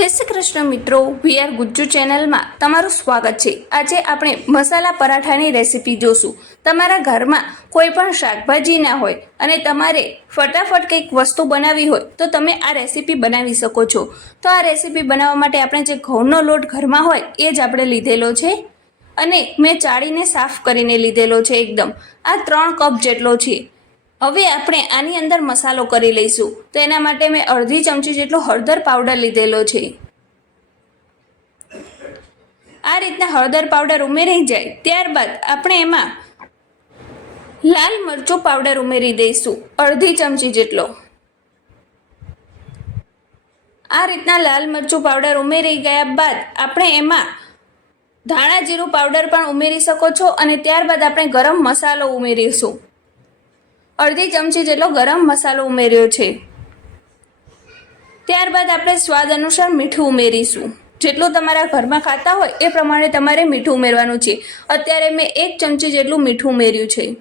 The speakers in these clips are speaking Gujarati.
જય શ્રી કૃષ્ણ મિત્રો વીઆર ગુજ્જુ ચેનલમાં તમારું સ્વાગત છે. આજે આપણે મસાલા પરાઠાની રેસીપી જોશું. તમારા ઘરમાં કોઈ પણ શાકભાજી ના હોય અને તમારે ફટાફટ કંઈક વસ્તુ બનાવવી હોય, તો તમે આ રેસીપી બનાવી શકો છો. તો આ રેસીપી બનાવવા માટે આપણે જે ઘઉંનો લોટ ઘરમાં હોય, એ જ આપણે લીધેલો છે. અને મેં ચાળીને સાફ કરીને લીધેલો છે એકદમ. આ ત્રણ કપ જેટલો છે. હવે આપણે આની અંદર મસાલો કરી લઈશું. તો એના માટે મેં અડધી ચમચી જેટલો હળદર પાવડર લીધેલો છે. આ રીતના હળદર પાવડર ઉમેરી જાય. ત્યારબાદ આપણે એમાં લાલ મરચું પાવડર ઉમેરી દઈશું, અડધી ચમચી જેટલો. આ રીતના લાલ મરચું પાવડર ઉમેરી ગયા બાદ આપણે એમાં ધાણા જીરું પાવડર પણ ઉમેરી શકો છો અને ત્યારબાદ આપણે ગરમ મસાલો ઉમેરીશું. અડધી ચમચી જેટલો ગરમ મસાલો ઉમેર્યો છે. ત્યારબાદ આપણે સ્વાદ અનુસાર મીઠું ઉમેરીશું. જેટલું તમારા ઘરમાં ખાતા હોય એ પ્રમાણે તમારે મીઠું ઉમેરવાનું છે. અત્યારે મેં એક ચમચી જેટલું મીઠું ઉમેર્યું છે.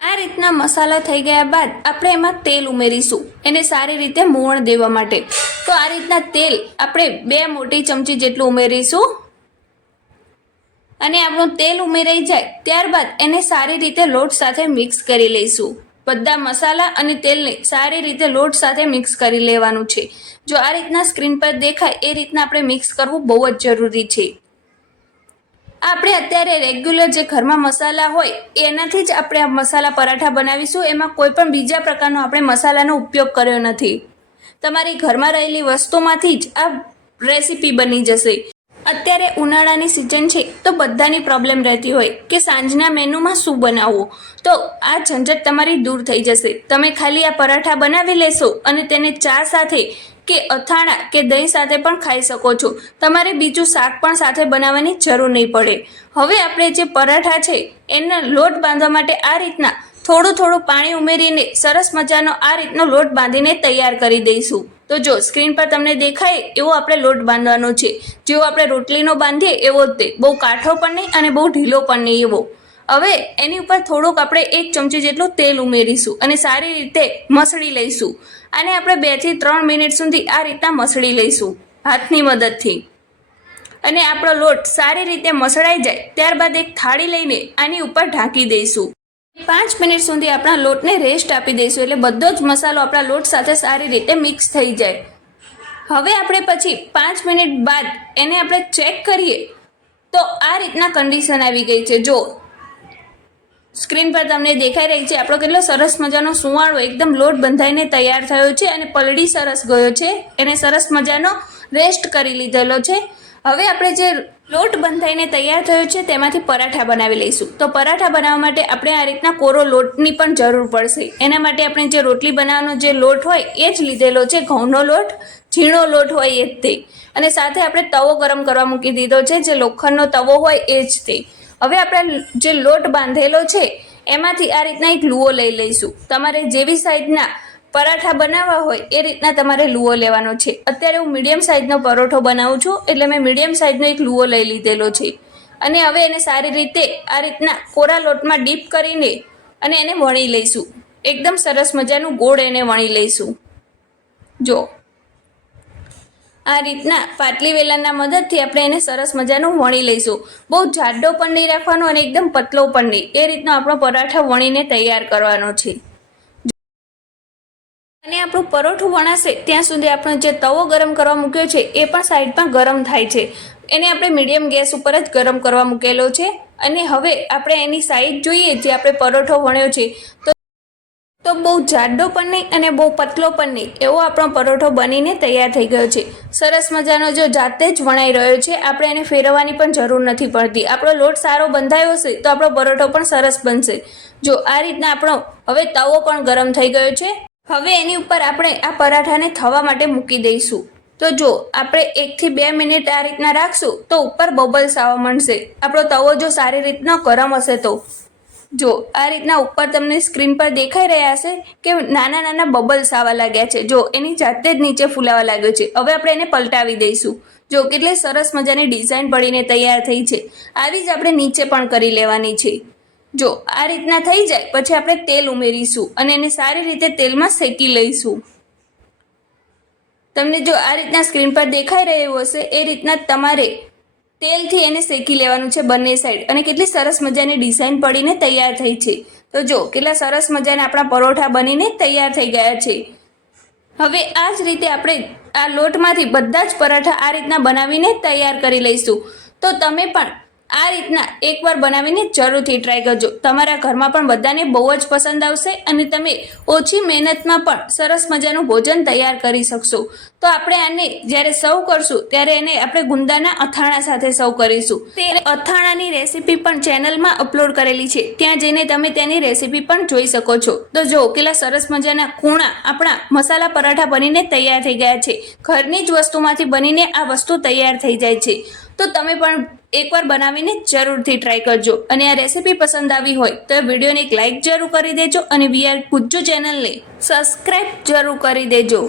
આ રીતના મસાલા થઈ ગયા બાદ આપણે એમાં તેલ ઉમેરીશું. એને સારી રીતે મોણ દેવા માટે. તો આ રીતના તેલ આપણે બે મોટી ચમચી જેટલું ઉમેરીશું. અને આપણું તેલ ઉમેરાઈ જાય ત્યારબાદ એને સારી રીતે લોટ સાથે મિક્સ કરી લઈશું. બધા મસાલા અને તેલને સારી રીતે લોટ સાથે મિક્સ કરી લેવાનું છે. જો આ રીતના સ્ક્રીન પર દેખાય, એ રીતના આપણે મિક્સ કરવું બહુ જ જરૂરી છે. આપણે અત્યારે રેગ્યુલર જે ઘરમાં મસાલા હોય, એનાથી જ આપણે આ મસાલા પરાઠા બનાવીશું. એમાં કોઈ પણ બીજા પ્રકારનો આપણે મસાલાનો ઉપયોગ કર્યો નથી. તમારી ઘરમાં રહેલી વસ્તુમાંથી જ આ રેસીપી બની જશે. અત્યારે ઉનાળાની સિઝન છે, તો બધાની પ્રોબ્લેમ રહેતી હોય કે સાંજના મેનુમાં શું બનાવવું? તો આ ઝંઝટ તમારી દૂર થઈ જશે. તમે ખાલી આ પરાઠા બનાવી લેશો અને તેને ચા સાથે કે અથાણા કે દહીં સાથે પણ ખાઈ શકો છો. તમારે બીજું શાક પણ સાથે બનાવવાની જરૂર નહીં પડે. હવે આપણે જે પરાઠા છે, એના લોટ બાંધવા માટે આ રીતના થોડું થોડું પાણી ઉમેરીને સરસ મજાનો આ રીતનો લોટ બાંધીને તૈયાર કરી દઈશું. તો જો સ્ક્રીન પર તમને દેખાય એવો આપણે લોટ બાંધવાનો છે. જેવો આપણે રોટલીનો બાંધીએ એવો જ તે. બહુ કાઠો પણ નહીં અને બહુ ઢીલો પણ નહીં એવો. હવે એની ઉપર થોડુંક આપણે એક ચમચી જેટલું તેલ ઉમેરીશું અને સારી રીતે મસળી લઈશું. અને આપણે બેથી ત્રણ મિનિટ સુધી આ રીતના મસળી લઈશું, હાથની મદદથી. અને આપણો લોટ સારી રીતે મસળાઈ જાય, ત્યારબાદ એક થાળી લઈને આની ઉપર ઢાંકી દઈશું. પાંચ મિનિટ સુધી આપણા લોટને રેસ્ટ આપી દઈશું એટલે બધો જ મસાલો આપણા લોટ સાથે સારી રીતે મિક્સ થઈ જાય. હવે આપણે પછી પાંચ મિનિટ બાદ એને આપણે ચેક કરીએ તો આ રીતના કન્ડિશન આવી ગઈ છે. જો સ્ક્રીન પર તમને દેખાઈ રહી છે, આપણો કેટલો સરસ મજાનો સુવાળો એકદમ લોટ બંધાઈને તૈયાર થયો છે અને પલળી સરસ ગયો છે. એને સરસ મજાનો રેસ્ટ કરી લીધેલો છે. હવે આપણે જે લોટ બંધાઈને તૈયાર થયો છે, તેમાંથી પરાઠા બનાવી લઈશું. તો પરાઠા બનાવવા માટે આપણે આ રીતના કોરો લોટની પણ જરૂર પડશે. એના માટે આપણે જે રોટલી બનાવવાનો જે લોટ હોય, એ જ લીધેલો છે, ઘઉંનો લોટ, ઝીણો લોટ હોય એ જ તે. અને સાથે આપણે તવો ગરમ કરવા મૂકી દીધો છે, જે લોખંડનો તવો હોય એ જ તે. હવે આપણે જે લોટ બાંધેલો છે, એમાંથી આ રીતના એક લુઓ લઈ લઈશું. તમારે જેવી સાઈઝના પરાઠા બનાવવા હોય એ રીતના તમારે લુઓ લેવાનો છે. અત્યારે હું મીડિયમ સાઇઝનો પરોઠો બનાવું છું, એટલે મેં મીડિયમ સાઇઝનો એક લુઓ લઈ લીધેલો છે. અને હવે એને સારી રીતે આ રીતના કોરા લોટમાં ડીપ કરીને અને એને વણી લઈશું. એકદમ સરસ મજાનું ગોળ એને વણી લઈશું. જો. આ રીતના પાટલી વેલણના મદદથી આપણે એને સરસ મજાનું વણી લઈશું. બહુ જાડો પણ નહીં રાખવાનો અને એકદમ પતલો પણ નહીં. એ રીતનો આપણો પરાઠા વણીને તૈયાર કરવાનો છે. અને આપણું પરોઠું વણાશે, ત્યાં સુધી આપણો જે તવો ગરમ કરવા મૂક્યો છે, એ પણ સાઈડમાં ગરમ થાય છે. એને આપણે મીડિયમ ગેસ ઉપર જ ગરમ કરવા મૂકેલો છે. અને હવે આપણે એની સાઈડ જોઈએ, જે આપણે પરોઠો વણ્યો છે, તો તો બહુ જાડો પણ નહીં અને બહુ પતલો પણ નહીં. એવો આપણો પરોઠો બનીને તૈયાર થઈ ગયો છે. સરસ મજાનો જો જાતે જ વણાઈ રહ્યો છે, આપણે એને ફેરવવાની પણ જરૂર નથી પડતી. આપણો લોટ સારો બંધાયો હશે, તો આપણો પરોઠો પણ સરસ બનશે. જો આ રીતના આપણો હવે તવો પણ ગરમ થઈ ગયો છે. હવે એની ઉપર આપણે આ પરાઠાને થવા માટે મૂકી દઈશું. તો જો, આપણે એકથી બે મિનિટ આ રીતના રાખશું, તો ઉપર બબલ્સ આવવા માંડશે. આપણો તવો જો સારી રીતના ગરમ હશે તો. જો, આ રીતના ઉપર તમને સ્ક્રીન પર દેખાઈ રહ્યા હશે કે નાના નાના બબલ્સ આવવા લાગ્યા છે. જો, એની જાતે જ નીચે ફૂલાવા લાગ્યો છે. હવે આપણે એને પલટાવી દઈશું. જો, કેટલી સરસ મજાની ડિઝાઇન પડીને તૈયાર થઈ છે. આવી જ આપણે નીચે પણ કરી લેવાની છે. જો, આ રીતના થઈ જાય, પછી આપણે તેલ ઉમેરીશું અને એને સારી રીતે તેલમાં શેકી લઈશું. તમને જો આ રીતના સ્ક્રીન પર દેખાઈ રહ્યું હશે, એ રીતના તમારે તેલથી એને શેકી લેવાનું છે બંને સાઈડ અને કેટલી સરસ મજાની ડિઝાઇન પડીને તૈયાર થઈ છે. તો જો, કેટલા સરસ મજાના આપણા પરોઠા બનીને તૈયાર થઈ ગયા છે. હવે આ જ રીતે આપણે આ લોટમાંથી બધા જ પરાઠા આ રીતના બનાવીને તૈયાર કરી લઈશું. તો તમે પણ આ રીતના એકવાર બનાવીને જરૂરથી ટ્રાય કરજો. તમારા ઘરમાં પણ બધાને બહુ જ પસંદ આવશે અને તમે ઓછી મહેનતમાં પણ સરસ મજાનું ભોજન તૈયાર કરી શકશો. તો આપણે આને જ્યારે સર્વ કરશું, ત્યારે એને આપણે ગુંદાના અથાણા સાથે સર્વ કરીશું. તે અથાણાની રેસીપી પણ ચેનલમાં અપલોડ કરેલી છે. ત્યાં જઈને તમે તેની રેસીપી પણ જોઈ શકો છો. તો જો, કેટલા સરસ મજાના કૂણા આપણા મસાલા પરાઠા બનીને તૈયાર થઈ ગયા છે. ઘરની જ વસ્તુમાંથી બનીને આ વસ્તુ તૈયાર થઈ જાય છે. તો તમે પણ એકવાર બનાવીને જરૂરથી ટ્રાય કરજો. અને આ રેસીપી પસંદ આવી હોય તો વિડીયોને એક લાઇક જરૂર કરી દેજો અને વીઆર પૂજ્જુ ચેનલને સબસ્ક્રાઈબ જરૂર કરી દેજો.